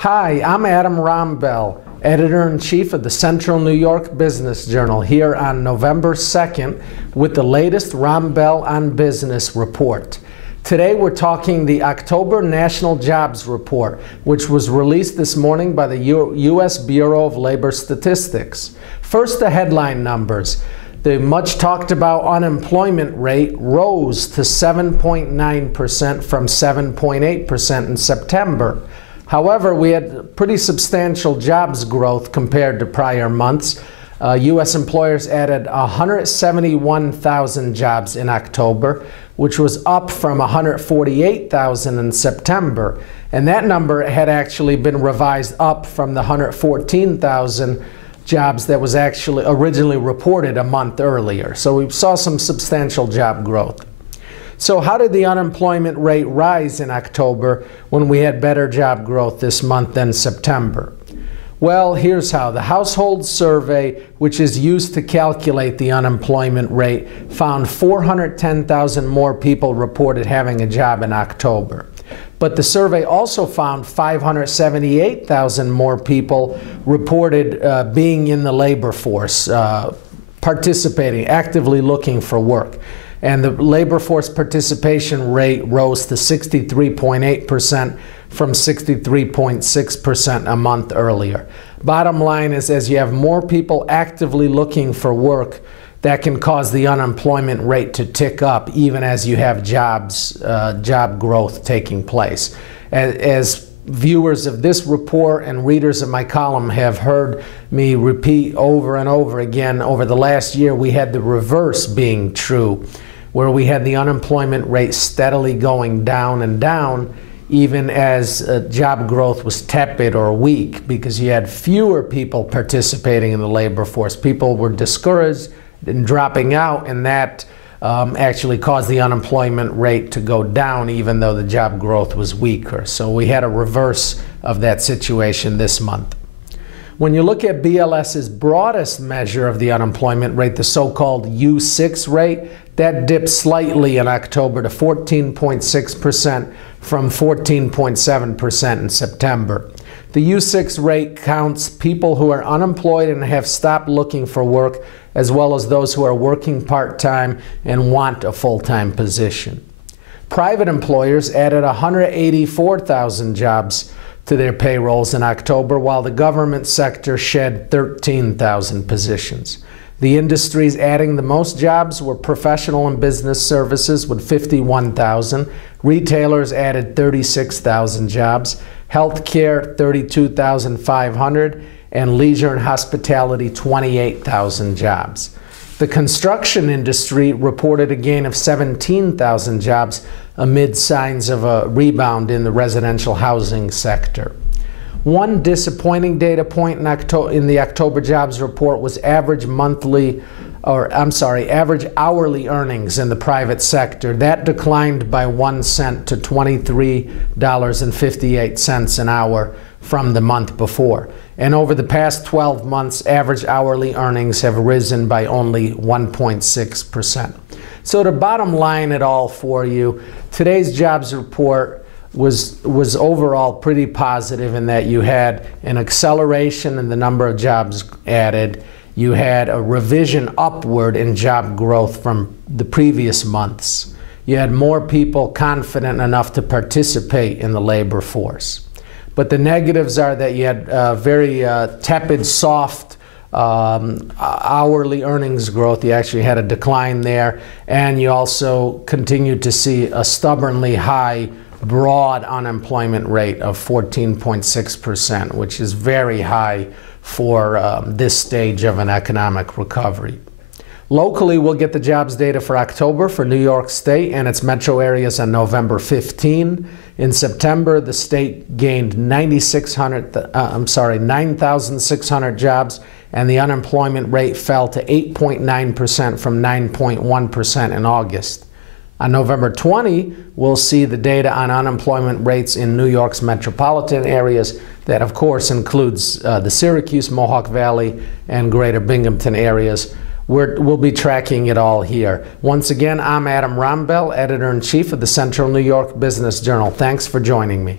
Hi, I'm Adam Rombel, Editor-in-Chief of the Central New York Business Journal, here on November 2nd with the latest Rombel on Business report. Today we're talking the October National Jobs Report, which was released this morning by the U.S. Bureau of Labor Statistics. First, the headline numbers. The much talked about unemployment rate rose to 7.9% from 7.8% in September. However, we had pretty substantial jobs growth compared to prior months. U.S. employers added 171,000 jobs in October, which was up from 148,000 in September. And that number had actually been revised up from the 114,000 jobs that was actually originally reported a month earlier. So we saw some substantial job growth. So how did the unemployment rate rise in October when we had better job growth this month than September? Well, here's how. The household survey, which is used to calculate the unemployment rate, found 410,000 more people reported having a job in October. But the survey also found 578,000 more people reported being in the labor force, participating, actively looking for work. And the labor force participation rate rose to 63.8% from 63.6% a month earlier. Bottom line is, as you have more people actively looking for work, that can cause the unemployment rate to tick up even as you have job growth taking place. As viewers of this report and readers of my column have heard me repeat over and over again, over the last year we had the reverse being true, where we had the unemployment rate steadily going down and down even as job growth was tepid or weak, because you had fewer people participating in the labor force. People were discouraged and dropping out, and that actually caused the unemployment rate to go down even though the job growth was weaker. So we had a reverse of that situation this month. When you look at BLS's broadest measure of the unemployment rate, the so-called U6 rate, that dipped slightly in October to 14.6% from 14.7% in September. The U6 rate counts people who are unemployed and have stopped looking for work, as well as those who are working part-time and want a full-time position. Private employers added 184,000 jobs to their payrolls in October, while the government sector shed 13,000 positions. The industries adding the most jobs were professional and business services with 51,000, retailers added 36,000 jobs, healthcare 32,500, and leisure and hospitality 28,000 jobs. The construction industry reported a gain of 17,000 jobs amid signs of a rebound in the residential housing sector. One disappointing data point in the October jobs report was average hourly earnings in the private sector. That declined by 1 cent to $23.58 an hour from the month before. And over the past 12 months, average hourly earnings have risen by only 1.6%. So to bottom line it all for you, today's jobs report was overall pretty positive in that you had an acceleration in the number of jobs added. You had a revision upward in job growth from the previous months. You had more people confident enough to participate in the labor force. But the negatives are that you had very tepid, soft hourly earnings growth. You actually had a decline there, and you also continued to see a stubbornly high broad unemployment rate of 14.6%, which is very high for this stage of an economic recovery. Locally, we'll get the jobs data for October for New York State and its metro areas on November 15. In September, the state gained 9,600 jobs, and the unemployment rate fell to 8.9% from 9.1% in August. On November 20, we'll see the data on unemployment rates in New York's metropolitan areas. That, of course, includes the Syracuse, Mohawk Valley, and greater Binghamton areas. We'll be tracking it all here. Once again, I'm Adam Rombel, Editor-in-Chief of the Central New York Business Journal. Thanks for joining me.